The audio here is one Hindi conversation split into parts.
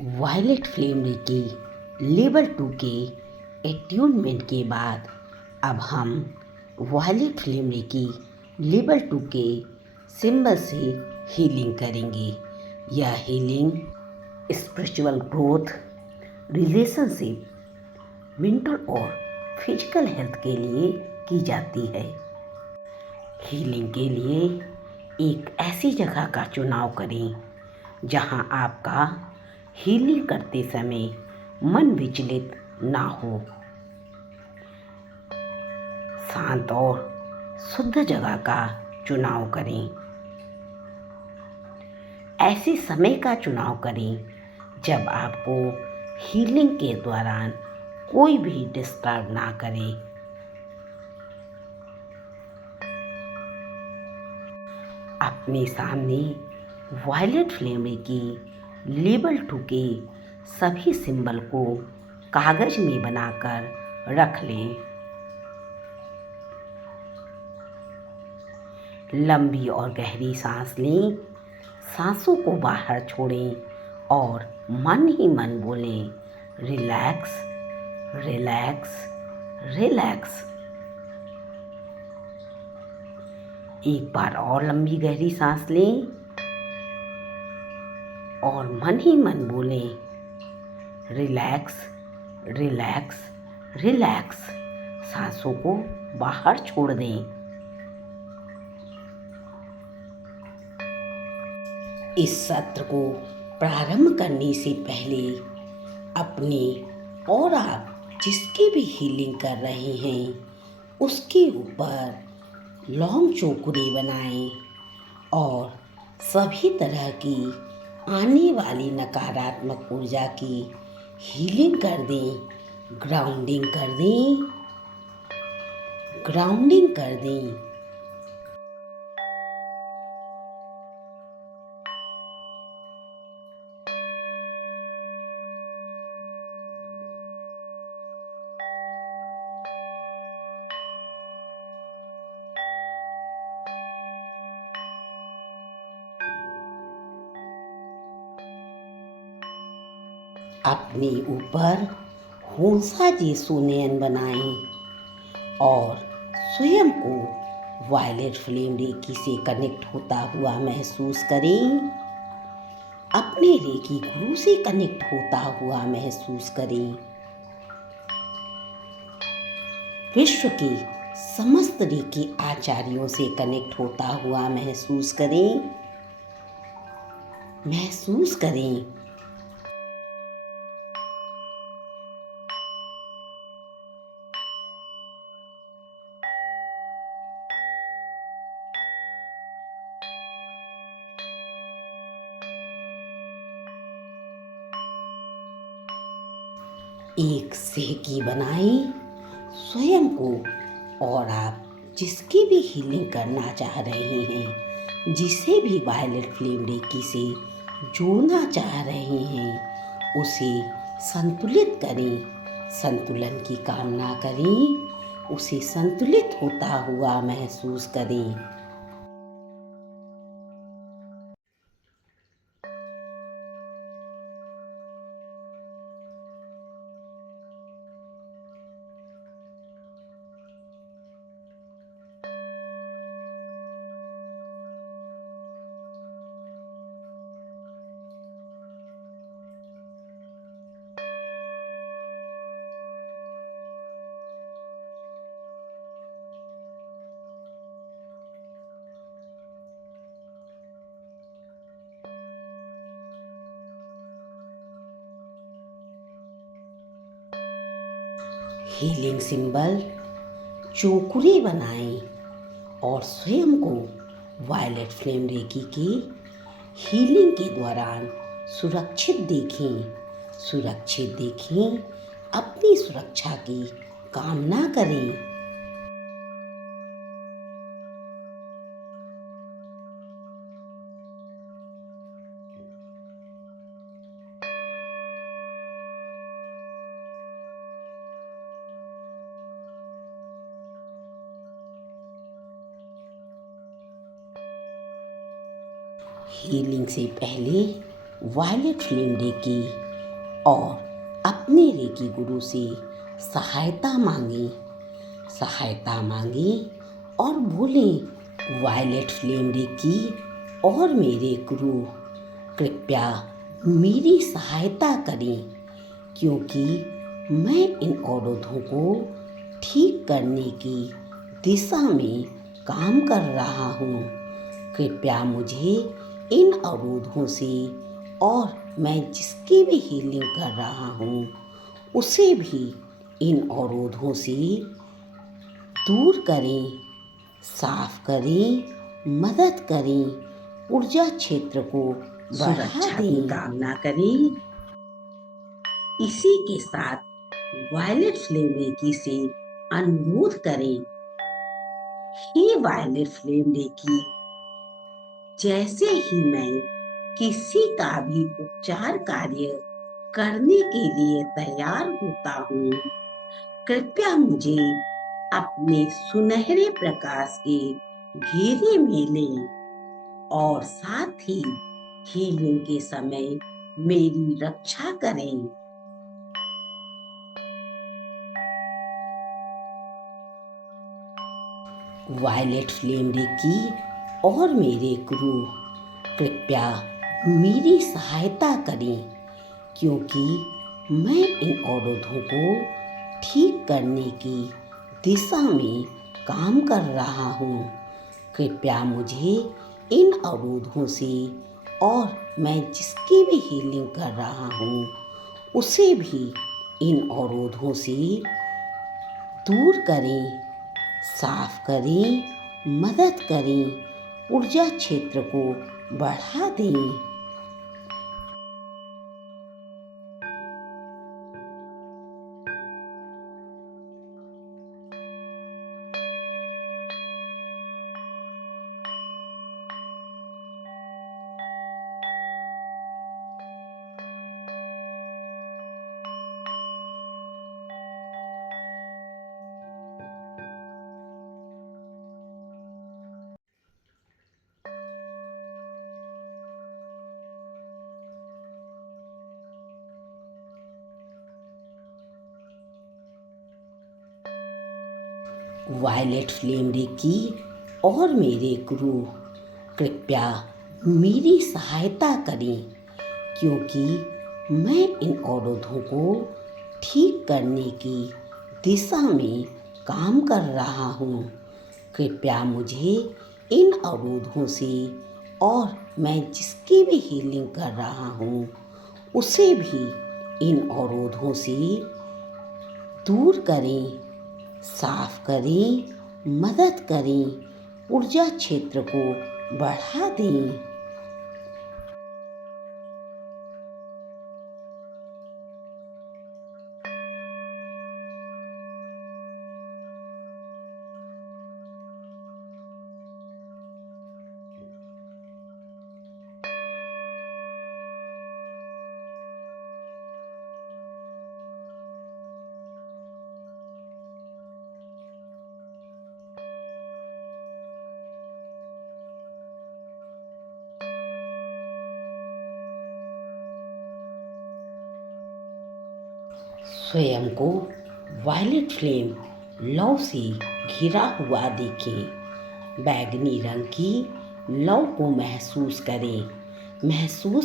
वायलेट फ्लेम की लेवल 2 के एट्यूनमेंट के बाद अब हम वायलेट फ्लेम की लेवल 2 के सिंबल से हीलिंग करेंगे। यह healing spiritual growth, relationship, mental और फिजिकल हेल्थ के लिए की जाती है। हीलिंग के लिए एक ऐसी जगह का चुनाव करें जहां आपका हीलिंग करते समय मन विचलित ना हो। शांत और शुद्ध जगह का चुनाव करें। ऐसे समय का चुनाव करें जब आपको हीलिंग के दौरान कोई भी डिस्टर्ब ना करे। अपने सामने वायलेट फ्लेम की लेवल 2 के सभी सिंबल को कागज में बनाकर रख लें। लंबी और गहरी सांस लें। सांसों को बाहर छोड़ें और मन ही मन बोलें, रिलैक्स, रिलैक्स, रिलैक्स। एक बार और लंबी गहरी सांस लें और मन ही मन बोलें, रिलैक्स, रिलैक्स, रिलैक्स। सांसों को बाहर छोड़ दें। इस सत्र को प्रारंभ करने से पहले अपने और आप जिसकी भी हीलिंग कर रहे हैं उसके ऊपर लॉन्ग चौकड़ी बनाएं और सभी तरह की आने वाली नकारात्मक ऊर्जा की हीलिंग कर दें, ग्राउंडिंग कर दें, ग्राउंडिंग कर दें। अपने ऊपर होंसा जैसो नयन बनाएं और स्वयं को वायलेट फ्लेम रेकी से कनेक्ट होता हुआ महसूस करें। अपने रेकी गुरु से कनेक्ट होता हुआ महसूस करें। विश्व के समस्त रेकी आचार्यों से कनेक्ट होता हुआ महसूस करें। महसूस करें। एक सेकी बनाएं स्वयं को और आप जिसकी भी हीलिंग करना चाह रहे हैं, जिसे भी वायलेट फ्लेम रेकी से जोड़ना चाह रहे हैं, उसे संतुलित करें। संतुलन की कामना करें। उसे संतुलित होता हुआ महसूस करें। हीलिंग सिंबल चोकुरे बनाएं और स्वयं को वायलेट फ्लेम रेकी की हीलिंग के दौरान सुरक्षित देखें। सुरक्षित देखें। अपनी सुरक्षा की कामना करें। हीलिंग से पहले वायलेट फ्लेम रेकी और अपने रेकी गुरु से सहायता मांगी और बोले, वायलेट फ्लेम रेकी और मेरे गुरु, कृपया मेरी सहायता करें, क्योंकि मैं इन अवरोधों को ठीक करने की दिशा में काम कर रहा हूँ। कृपया मुझे इन अवरोधों से और मैं जिसकी भी हीलिंग कर रहा हूँ उसे भी इन अवरोधों से दूर करें, साफ करें, मदद करें, ऊर्जा क्षेत्र को बढ़ा दें, कामना करें। इसी के साथ वायलेट फ्लेम रेकी से अनुरोध करें, हे वायलेट फ्लेम रेकी, जैसे ही मैं किसी का भी उपचार कार्य करने के लिए तैयार होता हूँ, कृपया मुझे अपने सुनहरे प्रकाश के घेरे में लें और साथ ही हीलिंग के समय मेरी रक्षा करें। वायलेट फ्लेम रेकी और मेरे गुरु, कृपया मेरी सहायता करें, क्योंकि मैं इन अवरोधों को ठीक करने की दिशा में काम कर रहा हूँ। कृपया मुझे इन अवरोधों से और मैं जिसकी भी हीलिंग कर रहा हूँ उसे भी इन अवरोधों से दूर करें, साफ करें, मदद करें, ऊर्जा क्षेत्र को बढ़ा दें। वायलेट फ्लेम रेकी और मेरे गुरु, कृपया मेरी सहायता करें, क्योंकि मैं इन अवरोधों को ठीक करने की दिशा में काम कर रहा हूँ। कृपया मुझे इन अवरोधों से और मैं जिसकी भी हीलिंग कर रहा हूँ उसे भी इन अवरोधों से दूर करें, साफ करें, मदद करें, ऊर्जा क्षेत्र को बढ़ा दें। स्वयं को वायलेट फ्लेम लौ से घिरा हुआ देखें। बैगनी रंग की लौ को महसूस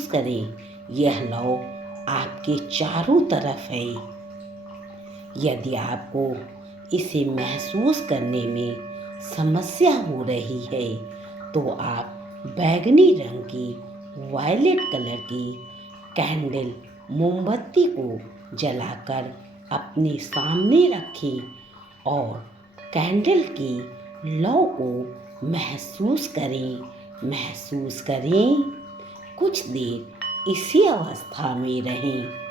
करें। यह लौ आपके चारों तरफ है। यदि आपको इसे महसूस करने में समस्या हो रही है तो आप बैगनी रंग की वायलेट कलर की कैंडल मोमबत्ती को जलाकर अपने सामने रखें और कैंडल की लौ को महसूस करें। कुछ देर इसी अवस्था में रहें।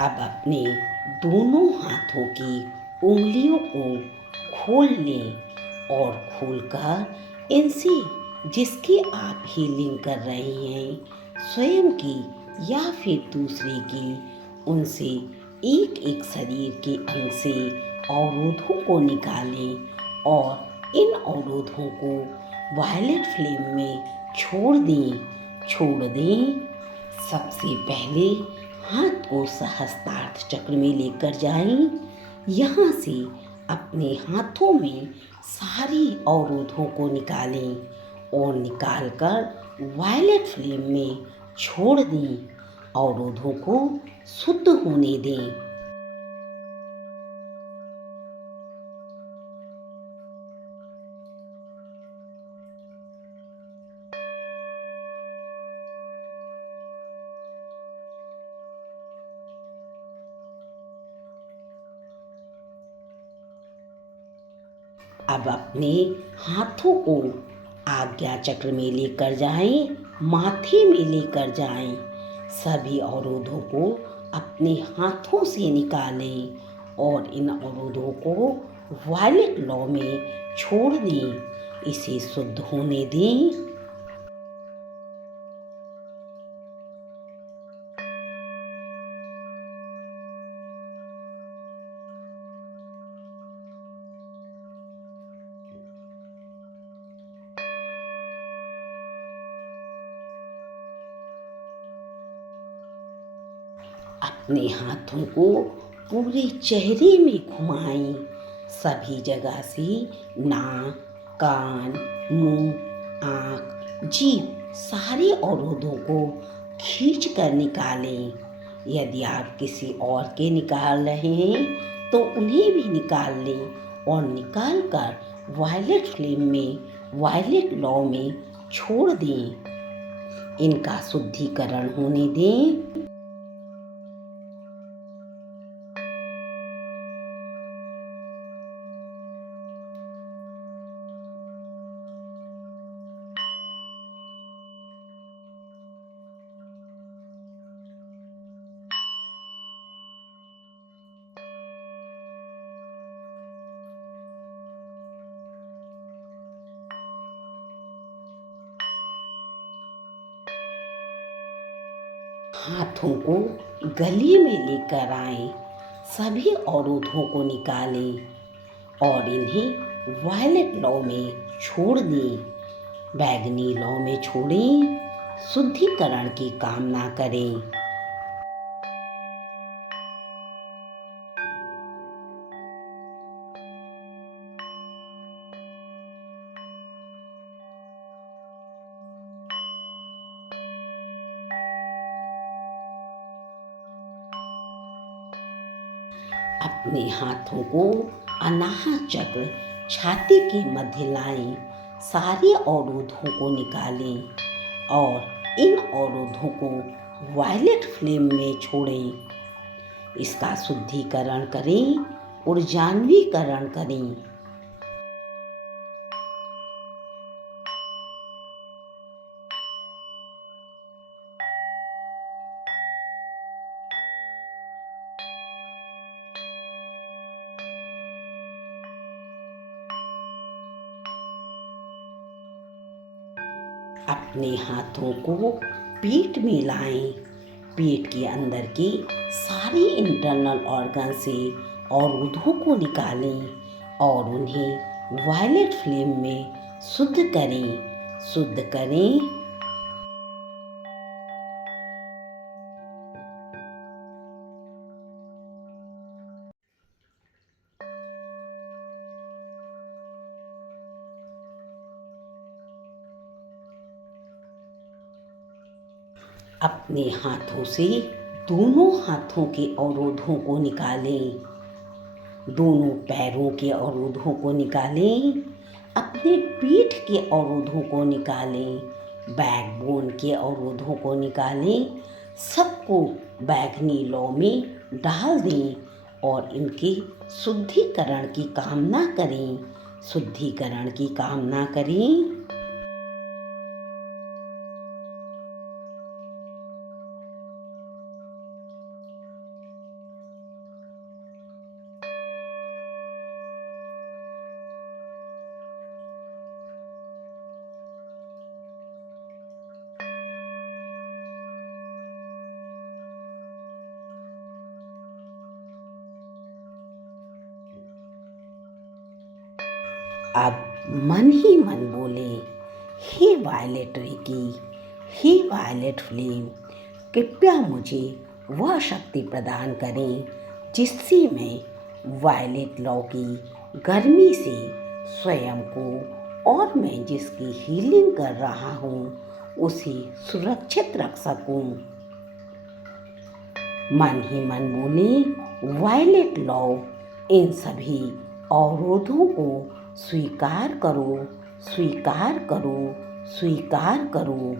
अब अपने दोनों हाथों की उंगलियों को खोल लें और खोलकर इनसे जिसकी आप हीलिंग कर रहे हैं, स्वयं की या फिर दूसरे की, उनसे एक एक शरीर के अंग से अवरोधों को निकालें और इन अवरोधों को वायलेट फ्लेम में छोड़ दें। सबसे पहले हाथ को सहस्त्रार्थ चक्र में लेकर जाएं। यहाँ से अपने हाथों में सारी अवरोधों को निकालें और निकालकर वायलेट फ्लेम में छोड़ दें। अवरोधों को शुद्ध होने दें। अब अपने हाथों को आज्ञा चक्र में लेकर जाएं, माथे में लेकर जाएं। सभी अवरोधों को अपने हाथों से निकालें और इन अवरोधों को वायलेट लॉ में छोड़ दें। इसे शुद्ध होने दें। अपने हाथों को पूरे चेहरे में घुमाएं। सभी जगह से नाक, कान, मुंह, आँख, जीभ सारे अवरोधों को खींच कर निकालें। यदि आप किसी और के निकाल रहे हैं तो उन्हें भी निकाल लें और निकाल कर वायलेट फ्लेम में, वायलेट लॉ में छोड़ दें। इनका शुद्धिकरण होने दें। हाथों को गले में लेकर आएं। सभी अवरोधों को निकालें और इन्हें वायलेट लॉ में छोड़ दें। बैगनी लॉ में छोड़ें। शुद्धिकरण की कामना करें। अपने हाथों को अनाहत चक्र छाती के मध्य लाएं। सारे अवरोधों को निकालें और इन अवरोधों को वायलेट फ्लेम में छोड़ें। इसका शुद्धिकरण करें, ऊर्जान्वीकरण करें। अपने हाथों को पेट में लाएं। पेट के अंदर के सारे इंटरनल ऑर्गन से अवरोधों को निकालें और उन्हें वायलेट फ्लेम में शुद्ध करें। अपने हाथों से दोनों हाथों के अवरोधों को निकालें। दोनों पैरों के अवरोधों को निकालें। अपने पीठ के अवरोधों को निकालें। बैकबोन के अवरोधों को निकालें। सबको बैगनी लॉ में डाल दें और इनके शुद्धिकरण की कामना करें। शुद्धिकरण की कामना करें। अब मन ही मन बोले, हे वायलेट रेकी, हे वायलेट फ्लेम, कृपया मुझे वह शक्ति प्रदान करें जिससे मैं वायलेट लॉ की गर्मी से स्वयं को और मैं जिसकी हीलिंग कर रहा हूँ उसे सुरक्षित रख सकूं। मन ही मन बोले, वायलेट लॉ, इन सभी अवरोधों को स्वीकार करो, स्वीकार करो, स्वीकार करो।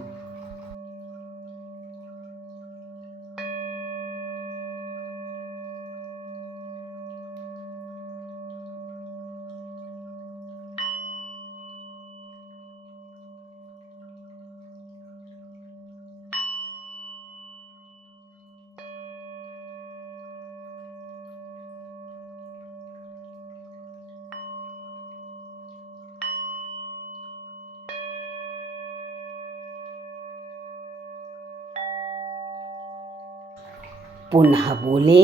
पुनः बोले,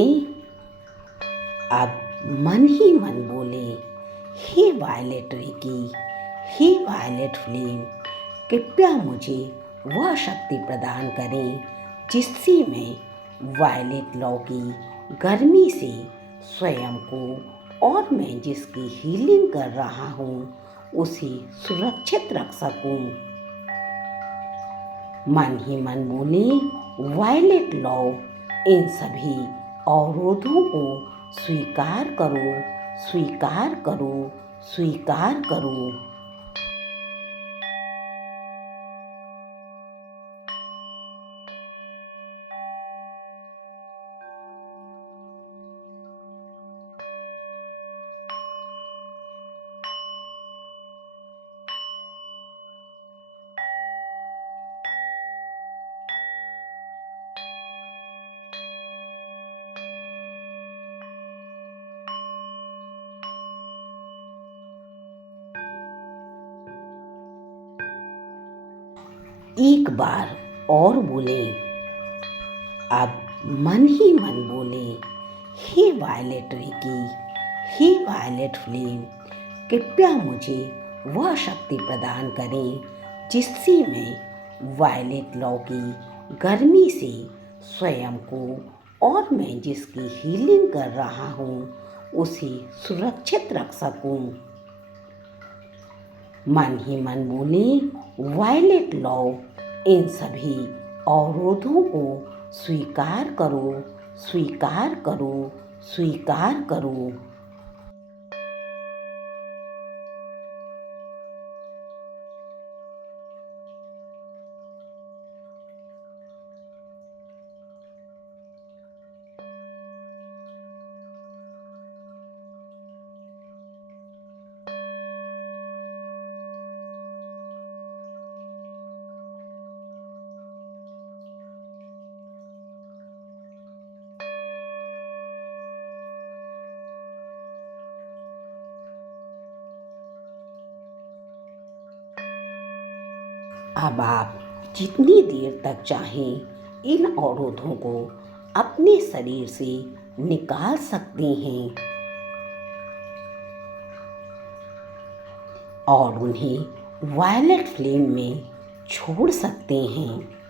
अब मन ही मन बोले, हे वायलेट रेकी, हे वायलेट फ्लेम, कृपया मुझे वह शक्ति प्रदान करें जिससे मैं वायलेट लॉ की गर्मी से स्वयं को और मैं जिसकी हीलिंग कर रहा हूँ उसे सुरक्षित रख सकूं। मन ही मन बोले, वायलेट लॉ, इन सभी अवरोधों को स्वीकार करो, स्वीकार करो, स्वीकार करो। एक बार और बोले, अब मन ही मन बोले, हे वायलेट रेकी, हे वायलेट फ्लेम, कृपया मुझे वह शक्ति प्रदान करें जिससे मैं वायलेट लॉ की गर्मी से स्वयं को और मैं जिसकी हीलिंग कर रहा हूँ उसे सुरक्षित रख सकूं। मन ही मन बोले, वायलेट लॉ, इन सभी अवरोधों को स्वीकार करो, स्वीकार करो, स्वीकार करो। अब आप जितनी देर तक चाहें इन अवरोधों को अपने शरीर से निकाल सकते हैं और उन्हें वायलेट फ्लेम में छोड़ सकते हैं।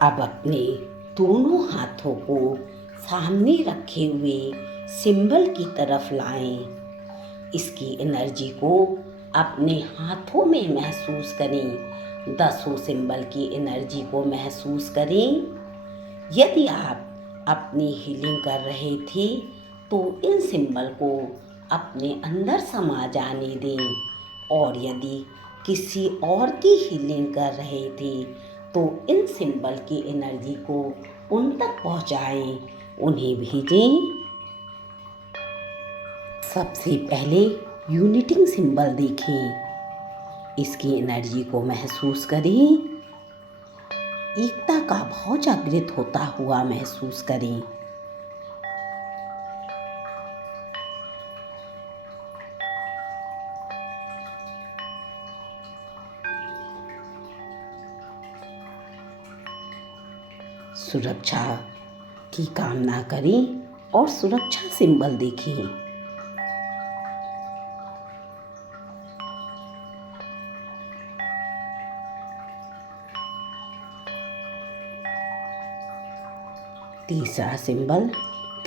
अब अपने दोनों हाथों को सामने रखे हुए सिंबल की तरफ लाएं। इसकी एनर्जी को अपने हाथों में महसूस करें। 10 सिंबल की एनर्जी को महसूस करें। यदि आप अपनी हीलिंग कर रहे थे तो इन सिंबल को अपने अंदर समा जाने दें और यदि किसी और की हीलिंग कर रहे थे तो इन सिंबल की एनर्जी को उन तक पहुंचाएं, उन्हें भेजें। सबसे पहले यूनिटिंग सिंबल देखें। इसकी एनर्जी को महसूस करें। एकता का भाव जागृत होता हुआ महसूस करें। सुरक्षा की कामना करें और सुरक्षा सिंबल देखें। तीसरा सिंबल,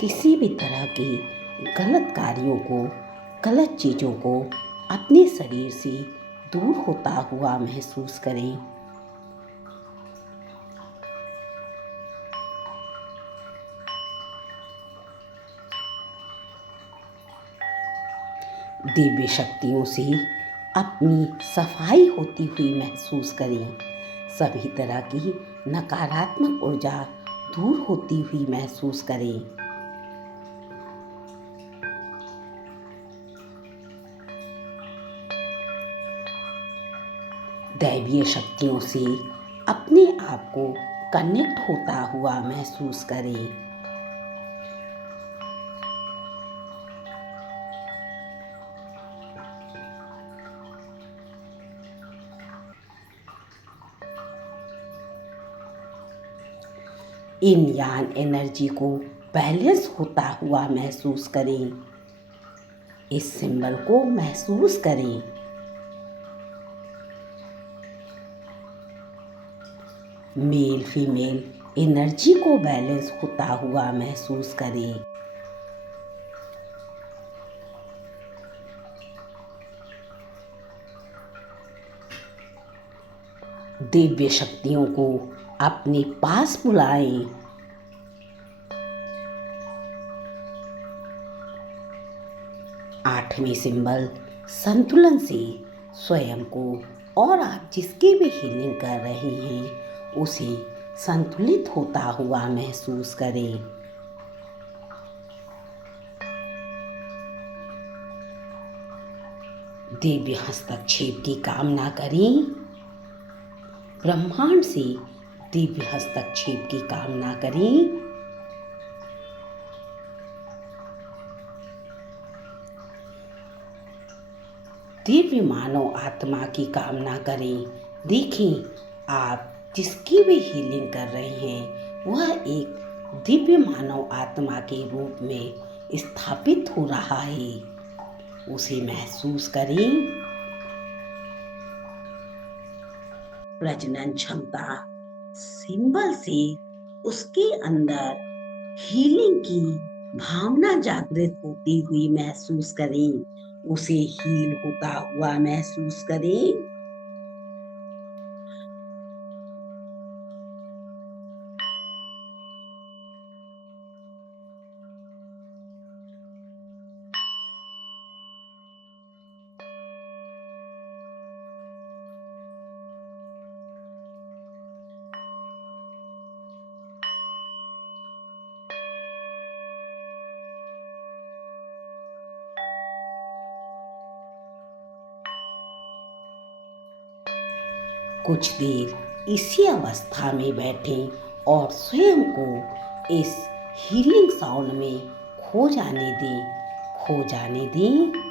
किसी भी तरह के गलत कार्यों को, गलत चीज़ों को अपने शरीर से दूर होता हुआ महसूस करें। दिव्य शक्तियों से अपनी सफाई होती हुई महसूस करें। सभी तरह की नकारात्मक ऊर्जा दूर होती हुई महसूस करें। दैवीय शक्तियों से अपने आप को कनेक्ट होता हुआ महसूस करें। इन यान एनर्जी को बैलेंस होता हुआ महसूस करें। इस सिंबल को महसूस करें। मेल फीमेल एनर्जी को बैलेंस होता हुआ महसूस करें। दिव्य शक्तियों को अपने पास बुलाएं। आठवीं सिंबल, संतुलन से स्वयं को और आप जिसकी भी हीलिंग कर रहे हैं उसे संतुलित होता हुआ महसूस करें। दिव्य हस्तक्षेप की कामना करें। ब्रह्मांड से दिव्य हस्तक्षेप की कामना करें। दिव्य मानव आत्मा की कामना करें। देखें, आप जिसकी भी हीलिंग कर रहे हैं वह एक दिव्य मानव आत्मा के रूप में स्थापित हो रहा है। उसे महसूस करें। प्रजनन क्षमता सिंबल से उसके अंदर हीलिंग की भावना जागृत होती हुई महसूस करें। उसे हील होता हुआ महसूस करें। कुछ देर इसी अवस्था में बैठें और स्वयं को इस हीलिंग साउंड में खो जाने दें। खो जाने दें।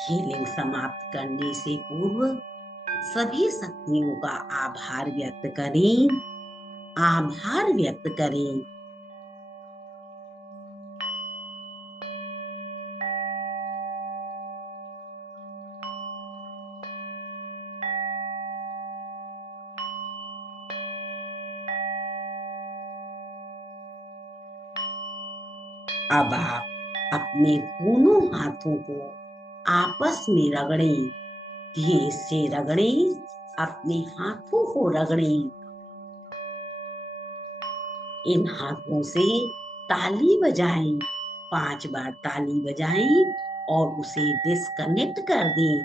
हीलिंग समाप्त करने से पूर्व सभी शक्तियों का आभार व्यक्त करें। आभार व्यक्त करें। अब आप अपने दोनों हाथों को आपस में रगड़ें। धीरे से रगड़ें। अपने हाथों को रगड़ें। इन हाथों से ताली बजाएं। 5 बार ताली बजाएं और उसे डिस्कनेक्ट कर दें।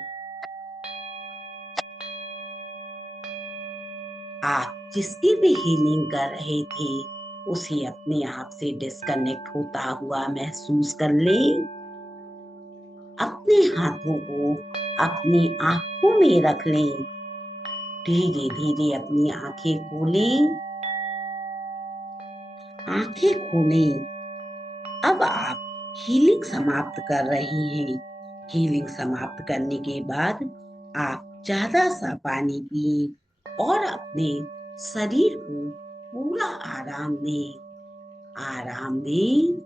आप जिसकी भी हीलिंग कर रहे थे उसे अपने आप से डिस्कनेक्ट होता हुआ महसूस कर लें। अपने हाथों को अपनी आंखों में रख लें। धीरे धीरे अपनी आंखें खोलें। आंखें खोलें। अब आप हीलिंग समाप्त कर रहे हैं। हीलिंग समाप्त करने के बाद आप ज्यादा सा पानी पिए और अपने शरीर को पूरा आराम दें। आराम दें।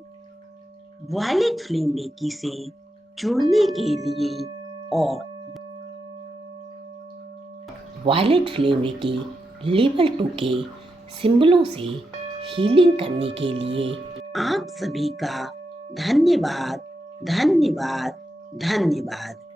वायलेट फ्लेम रेकी से जुड़ने के लिए और वायलेट फ्लेम रेकी लेवल 2 के सिंबलों से हीलिंग करने के लिए आप सभी का धन्यवाद। धन्यवाद। धन्यवाद।